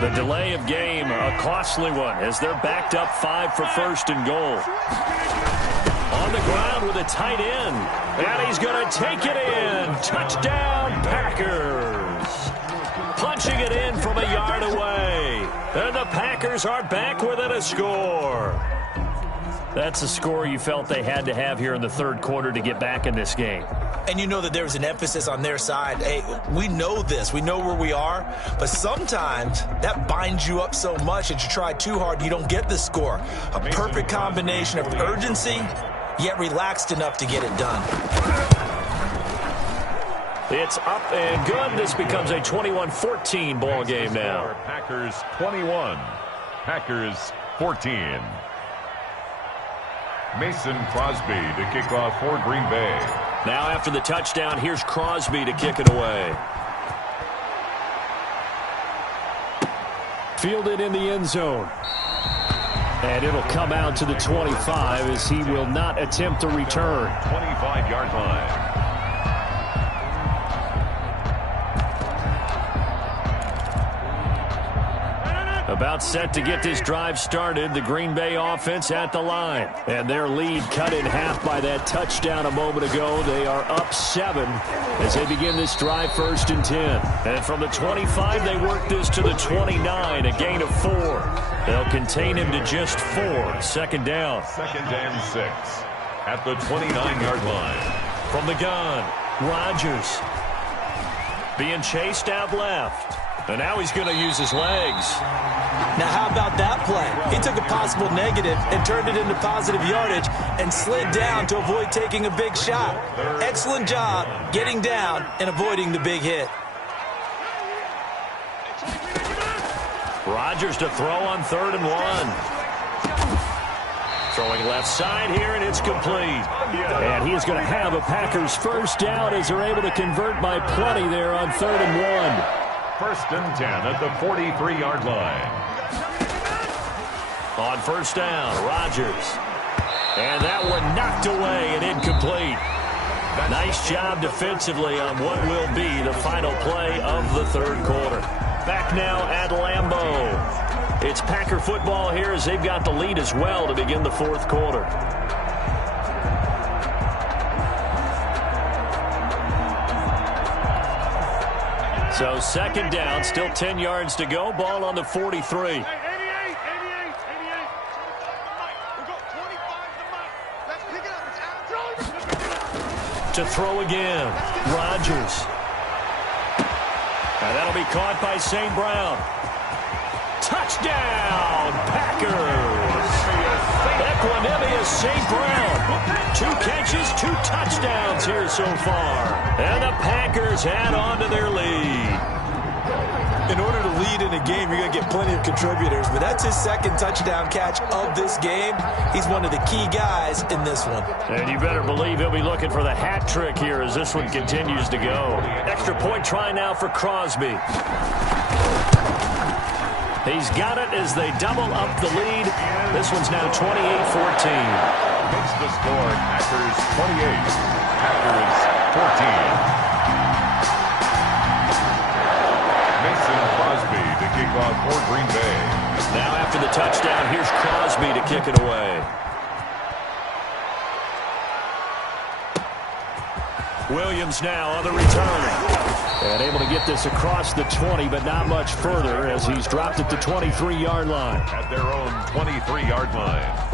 The delay of game, a costly one, as they're backed up 5 for first and goal. On the ground with a tight end. And he's going to take it in. Touchdown, Packers. Punching it in from a yard away. And the Packers are back within a score. That's a score you felt they had to have here in the third quarter to get back in this game. And you know that there's an emphasis on their side. Hey, we know this. We know where we are. But sometimes that binds you up so much that you try too hard, you don't get the score. A perfect combination of urgency, yet relaxed enough to get it done. It's up and good. This becomes a 21-14 ball game now. Packers 21, Packers 14. Mason Crosby to kick off for Green Bay. Now after the touchdown, here's Crosby to kick it away. Fielded in the end zone. And it'll come out to the 25 as he will not attempt to return. 25-yard line. About set to get this drive started, the Green Bay offense at the line. And their lead cut in half by that touchdown a moment ago. They are up 7 as they begin this drive 1st and 10. And from the 25, they work this to the 29, a gain of 4. They'll contain him to just 4. 2nd down. 2nd and 6 at the 29-yard line. From the gun, Rodgers being chased out left. And now he's going to use his legs. Now, how about that play? He took a possible negative and turned it into positive yardage and slid down to avoid taking a big shot. Excellent job getting down and avoiding the big hit. Rodgers to throw on 3rd and 1. Throwing left side here, and it's complete. And he is going to have a Packers first down as they're able to convert by plenty there on 3rd and 1. 1st and 10 at the 43-yard line. On 1st down, Rodgers. And that one knocked away and incomplete. Nice job defensively on what will be the final play of the 3rd quarter. Back now at Lambeau. It's Packer football here as they've got the lead as well to begin the 4th quarter. So 2nd down, still 10 yards to go. Ball on the 43. To throw again, Rodgers. And that'll be caught by St. Brown. Touchdown, Packers! Equanimous St. Brown. 2 catches, 2 touchdowns here so far. And the Packers add on to their lead. In order to lead in a game, you're going to get plenty of contributors, but that's his 2nd touchdown catch of this game. He's one of the key guys in this one. And you better believe he'll be looking for the hat trick here as this one continues to go. Extra point try now for Crosby. He's got it as they double up the lead. This one's now 28-14. Makes the score Packers 28, Packers 14. Mason Crosby to kick off for Green Bay. Now after the touchdown, here's Crosby to kick it away. Williams now on the return. And able to get this across the 20, but not much further as he's dropped at the 23-yard line. At their own 23-yard line.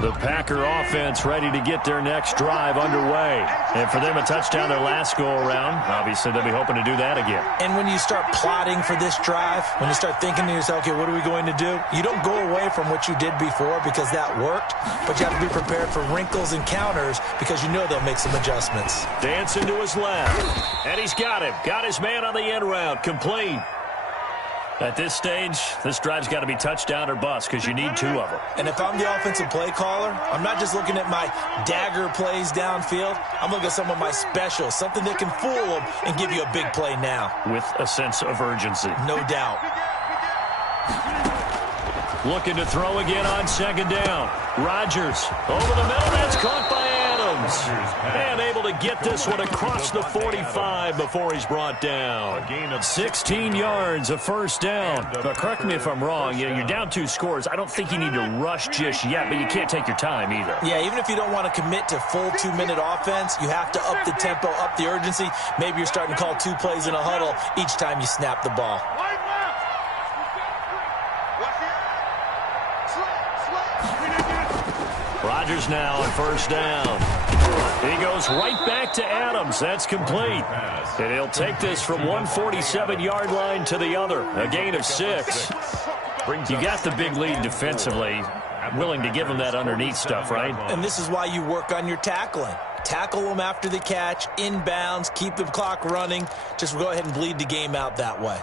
The Packer offense ready to get their next drive underway. And for them, a touchdown their last go-around. Obviously, they'll be hoping to do that again. And when you start plotting for this drive, when you start thinking to yourself, okay, what are we going to do? You don't go away from what you did before because that worked, but you have to be prepared for wrinkles and counters because you know they'll make some adjustments. Dancing to his left. And he's got him. Got his man on the end route. Complete. At this stage, this drive's got to be touchdown or bust because you need 2 of them. And if I'm the offensive play caller, I'm not just looking at my dagger plays downfield. I'm looking at some of my specials, something that can fool them and give you a big play now. With a sense of urgency. No doubt. Looking to throw again on 2nd down. Rodgers over the middle. That's caught by Adams. Adams. And able to get this one across the 45 before he's brought down. 16 yards, a first down. But correct me if I'm wrong, you're down 2 scores. I don't think you need to rush just yet, but you can't take your time either. Yeah, even if you don't want to commit to full 2-minute offense, you have to up the tempo, up the urgency. Maybe you're starting to call 2 plays in a huddle each time you snap the ball. Rodgers now on first down. He goes right back to Adams. That's complete. And he'll take this from 147-yard line to the other. A gain of 6. You got the big lead defensively. Willing to give him that underneath stuff, right? And this is why you work on your tackling. Tackle them after the catch, inbounds, keep the clock running. Just go ahead and bleed the game out that way.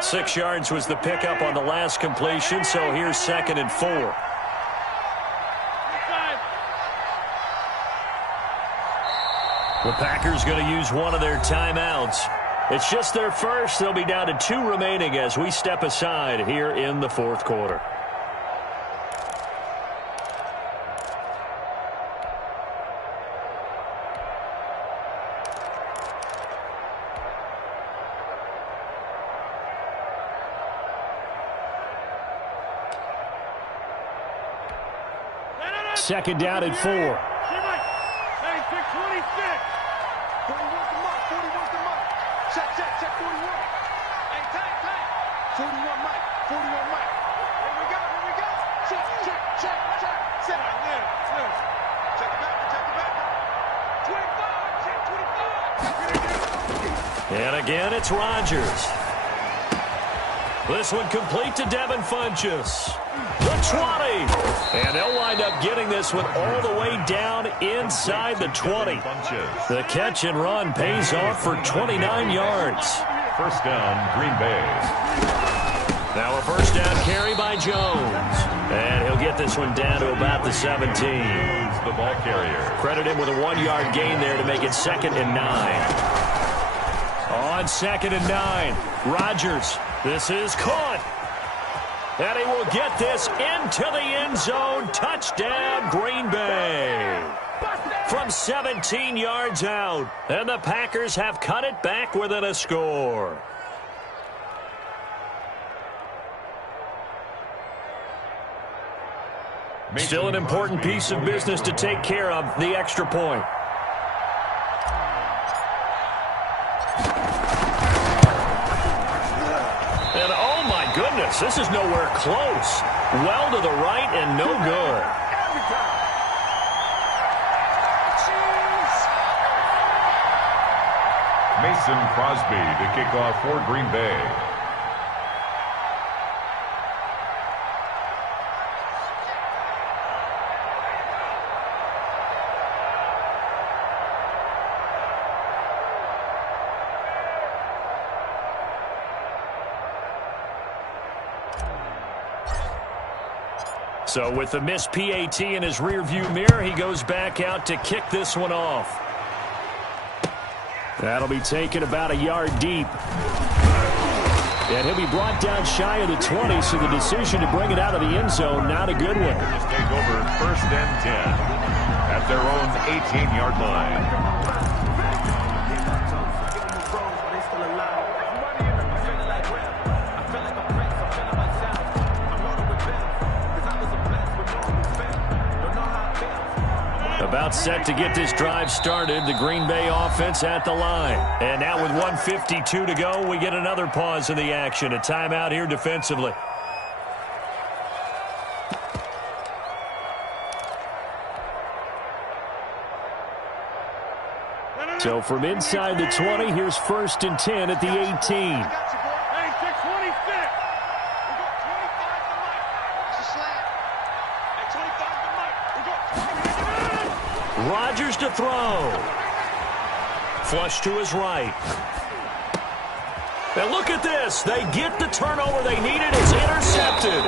Six yards was the pickup on the last completion, so here's 2nd and 4. The Packers going to use one of their timeouts. It's just their first. They'll be down to 2 remaining as we step aside here in the 4th quarter. Second down and 4. Hey, 626. 41's the mark. 41's the mark. Check 41. Hey, tight. 41 Mike. 41 Mike. Here we go. Check. Set. Check the back. 25. Check 25. And again, it's Rodgers. This one complete to Devin Funchess. The 20. And they'll wind up getting this one all the way down inside the 20. The catch and run pays off for 29 yards. First down, Green Bay. Now a first down carry by Jones. And he'll get this one down to about the 17. The ball carrier. Credit him with a 1-yard gain there to make it 2nd and 9. On 2nd and 9, Rodgers. This is caught. And he will get this into the end zone. Touchdown, Green Bay. From 17 yards out. And the Packers have cut it back within a score. Still an important piece of business to take care of, the extra point. And oh my goodness, this is nowhere close. Well to the right and no good. Mason Crosby to kick off for Green Bay. So with the missed PAT in his rearview mirror, he goes back out to kick this one off. That'll be taken about a yard deep. And he'll be brought down shy of the 20, so the decision to bring it out of the end zone, not a good one. Just take over 1st and 10 at their own 18-yard line. About set to get this drive started. The Green Bay offense at the line. And now with 1:52 to go, we get another pause in the action. A timeout here defensively. So from inside the 20, here's 1st and 10 at the 18. Rodgers to throw. Flush to his right. And look at this. They get the turnover they needed. It's intercepted.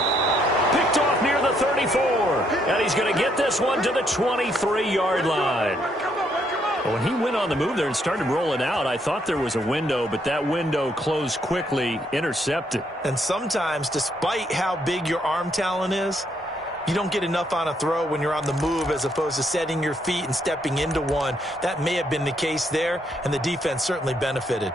Picked off near the 34. And he's going to get this one to the 23-yard line. When he went on the move there and started rolling out, I thought there was a window, but that window closed quickly, intercepted. And sometimes, despite how big your arm talent is, you don't get enough on a throw when you're on the move as opposed to setting your feet and stepping into one. That may have been the case there, and the defense certainly benefited.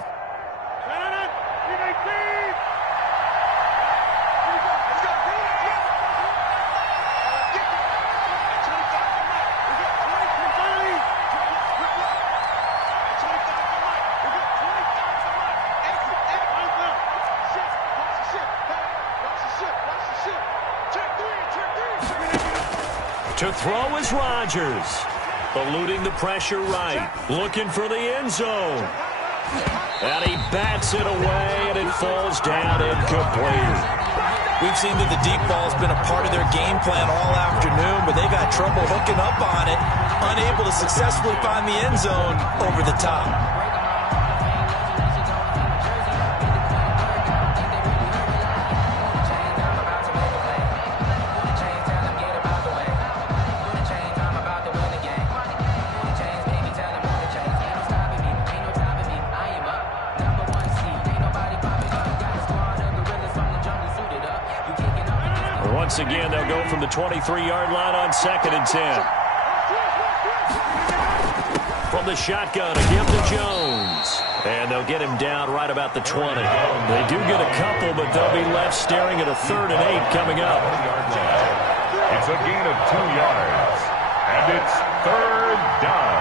To throw is Rodgers. Eluding the pressure right. Looking for the end zone. And he bats it away, and it falls down incomplete. We've seen that the deep ball's been a part of their game plan all afternoon, but they got trouble hooking up on it, unable to successfully find the end zone over the top. Once again, they'll go from the 23-yard line on 2nd and 10. From the shotgun, a give to Jones. And they'll get him down right about the 20. They do get a couple, but they'll be left staring at a 3rd and 8 coming up. It's a gain of 2 yards. And it's 3rd down.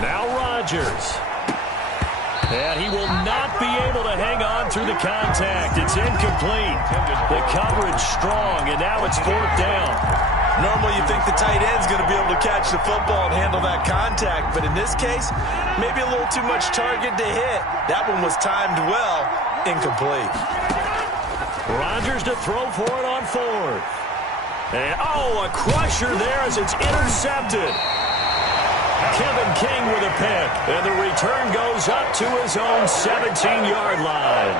Now Rodgers. And he will not be able to hang on through the contact. It's incomplete. The coverage strong, and now it's 4th down. Normally you think the tight end's going to be able to catch the football and handle that contact, but in this case, maybe a little too much target to hit. That one was timed well, incomplete. Rodgers to throw for it on 4th. And, a crusher there as it's intercepted. Kevin King with a pick, and the return goes up to his own 17-yard line.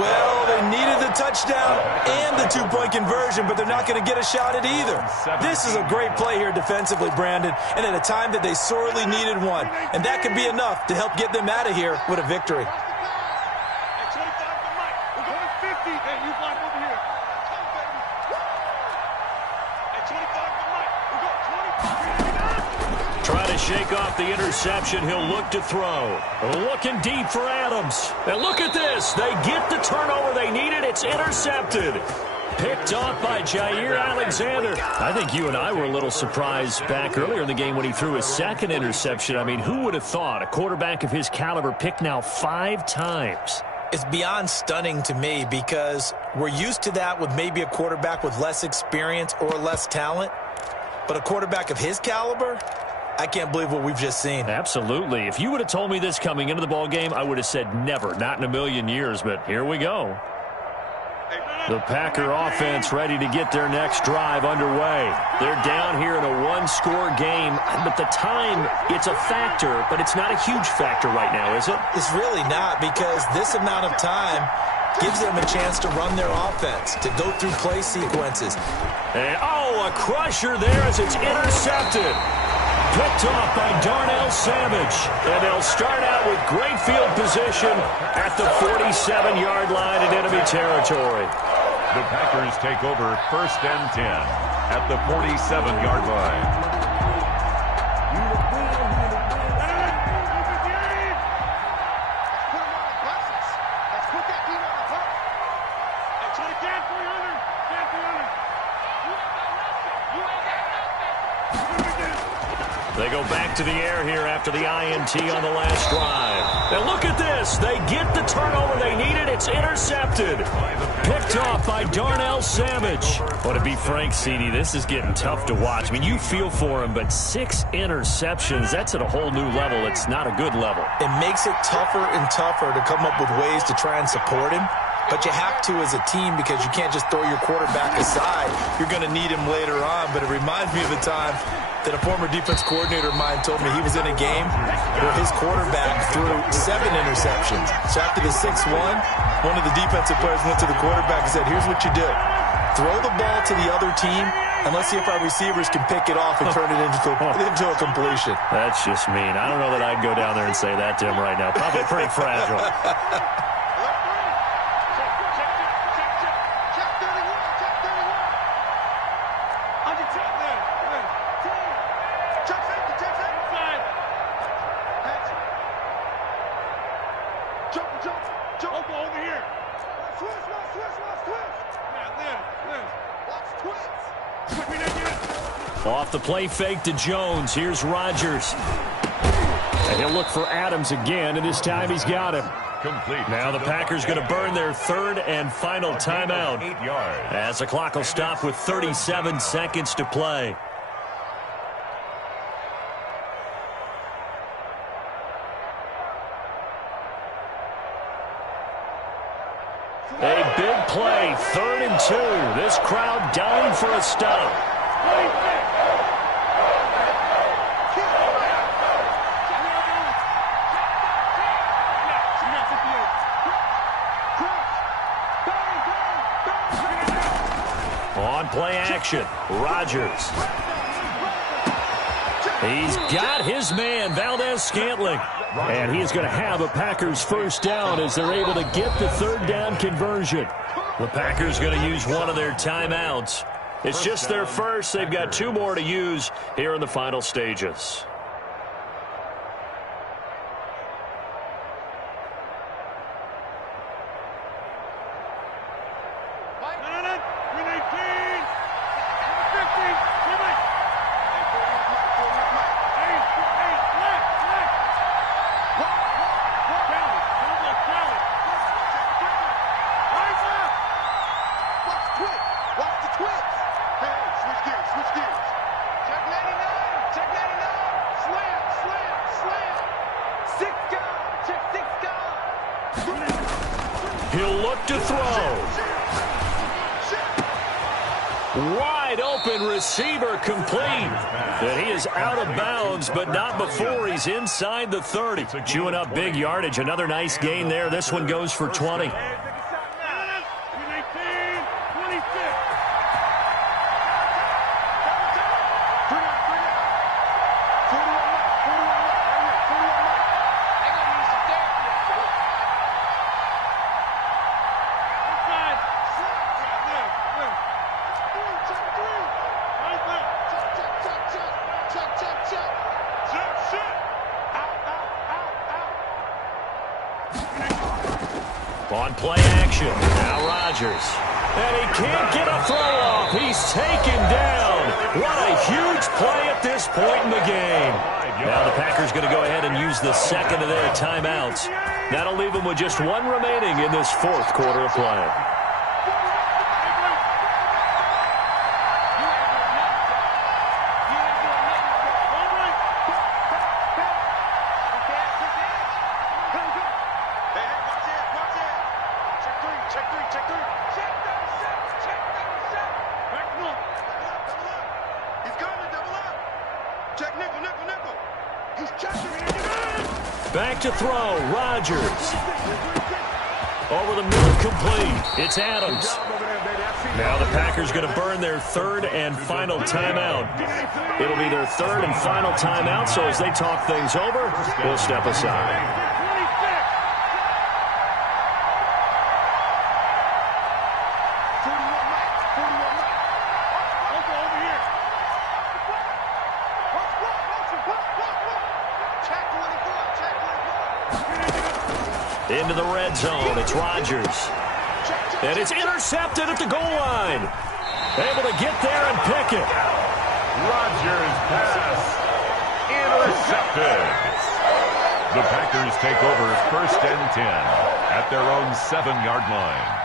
Well, they needed the touchdown and the 2-point conversion, but they're not going to get a shot at either. This is a great play here defensively, Brandon, and at a time that they sorely needed one. And that could be enough to help get them out of here with a victory. Trying to shake off the interception. He'll look to throw. Looking deep for Adams. And look at this. They get the turnover they needed. It's intercepted. Picked off by Jair Alexander. I think you and I were a little surprised back earlier in the game when he threw his 2nd interception. I mean, who would have thought a quarterback of his caliber picked now 5 times? It's beyond stunning to me because we're used to that with maybe a quarterback with less experience or less talent. But a quarterback of his caliber, I can't believe what we've just seen. Absolutely. If you would have told me this coming into the ball game, I would have said never, not in a million years, but here we go. The Packer offense ready to get their next drive underway. They're down here in a 1-score game, but the time, it's a factor, but it's not a huge factor right now, is it? It's really not, because this amount of time gives them a chance to run their offense, to go through play sequences. And, a crusher there as it's intercepted. Picked off by Darnell Savage. And they'll start out with great field position at the 47-yard line in enemy territory. The Packers take over 1st and 10 at the 47-yard line. They go back to the air here after the INT on the last drive. And look at this. They get the turnover they needed. It's intercepted. Picked off by Darnell Savage. Well, to be frank, CD, this is getting tough to watch. I mean, you feel for him, but 6 interceptions, that's at a whole new level. It's not a good level. It makes it tougher and tougher to come up with ways to try and support him. But you have to as a team because you can't just throw your quarterback aside. You're going to need him later on. But it reminds me of the time that a former defense coordinator of mine told me he was in a game where his quarterback threw 7 interceptions. So after the 6th one of the defensive players went to the quarterback and said, here's what you do. throw the ball to the other team, and let's see if our receivers can pick it off and turn it into a completion. That's just mean. I don't know that I'd go down there and say that to him right now. Probably pretty fragile. Off the play fake to Jones. Here's Rodgers. And he'll look for Adams again, and this time he's got him. Complete. Now the Packers going to burn their third and final timeout, 8 yards. as the clock will stop with 37 seconds to play. A big play, 3rd and 2. This crowd dying for a stop. On play action, Rodgers. He's got his man, Valdez-Scantling. And he is going to have a Packers first down as they're able to get the 3rd down conversion. The Packers going to use one of their timeouts. It's just their first. They've got 2 more to use here in the final stages. He'll look to throw. Wide open receiver complete. And he is out of bounds, but not before he's inside the 30. Chewing up big yardage. Another nice gain there. This one goes for 20. On play action, now Rodgers. And he can't get a throw off. He's taken down. What a huge play at this point in the game. Now the Packers going to go ahead and use the second of their timeouts. That'll leave them with just 1 remaining in this 4th quarter of play. Back to throw, Rodgers. Over the middle, complete. It's Adams. Now the Packers going to burn their 3rd and final timeout. It'll be their 3rd and final timeout, so as they talk things over, we'll step aside. Into the red zone, it's Rodgers. And it's intercepted at the goal line. Able to get there and pick it. Rodgers' pass intercepted. The Packers take over 1st and 10 at their own 7-yard line.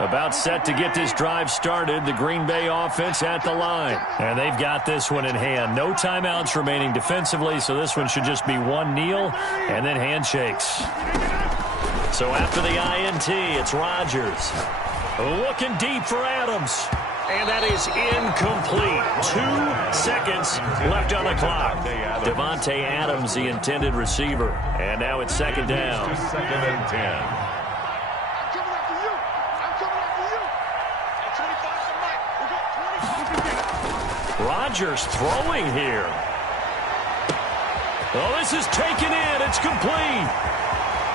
About set to get this drive started, the Green Bay offense at the line. And they've got this one in hand. No timeouts remaining defensively, so this one should just be 1 kneel and then handshakes. So after the INT, it's Rodgers. Looking deep for Adams. And that is incomplete. 2 seconds left on the clock. Devontae Adams, the intended receiver. And now it's second down. Second and 10. I'm coming after you. I'm coming after you. At 25 for Mike. We got 20. Rodgers throwing here. Oh, this is taken in. It's complete.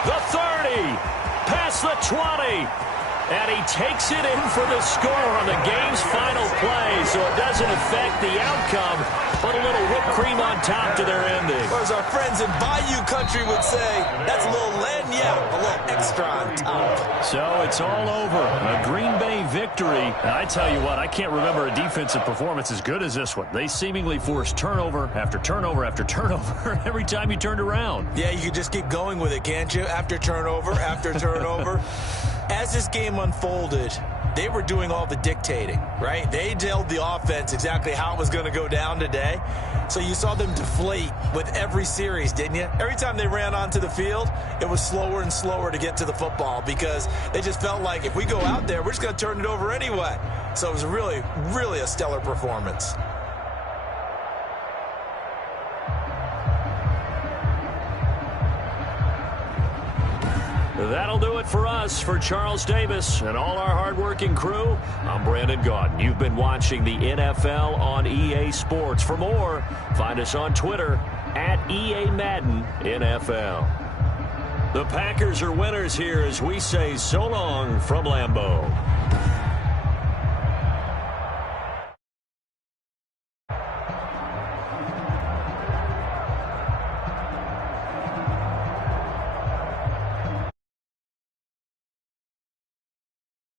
The 30. Past the 20. And he takes it in for the score on the game's final play, so it doesn't affect the outcome, but a little whipped cream on top to their ending. Or as our friends in Bayou Country would say, that's a little lagniappe, a little extra on top. So it's all over. A Green Bay victory. And I tell you what, I can't remember a defensive performance as good as this one. They seemingly forced turnover after turnover after turnover every time you turned around. Yeah, you can just keep going with it, can't you? After turnover, after turnover. As this game unfolded, they were doing all the dictating, right? They told the offense exactly how it was going to go down today. So you saw them deflate with every series, didn't you? Every time they ran onto the field, it was slower and slower to get to the football because they just felt like if we go out there, we're just going to turn it over anyway. So it was really, really a stellar performance. That'll do it for us. For Charles Davis and all our hardworking crew, I'm Brandon Gaudin. You've been watching the NFL on EA Sports. For more, find us on Twitter at EA Madden NFL. The Packers are winners here as we say so long from Lambeau.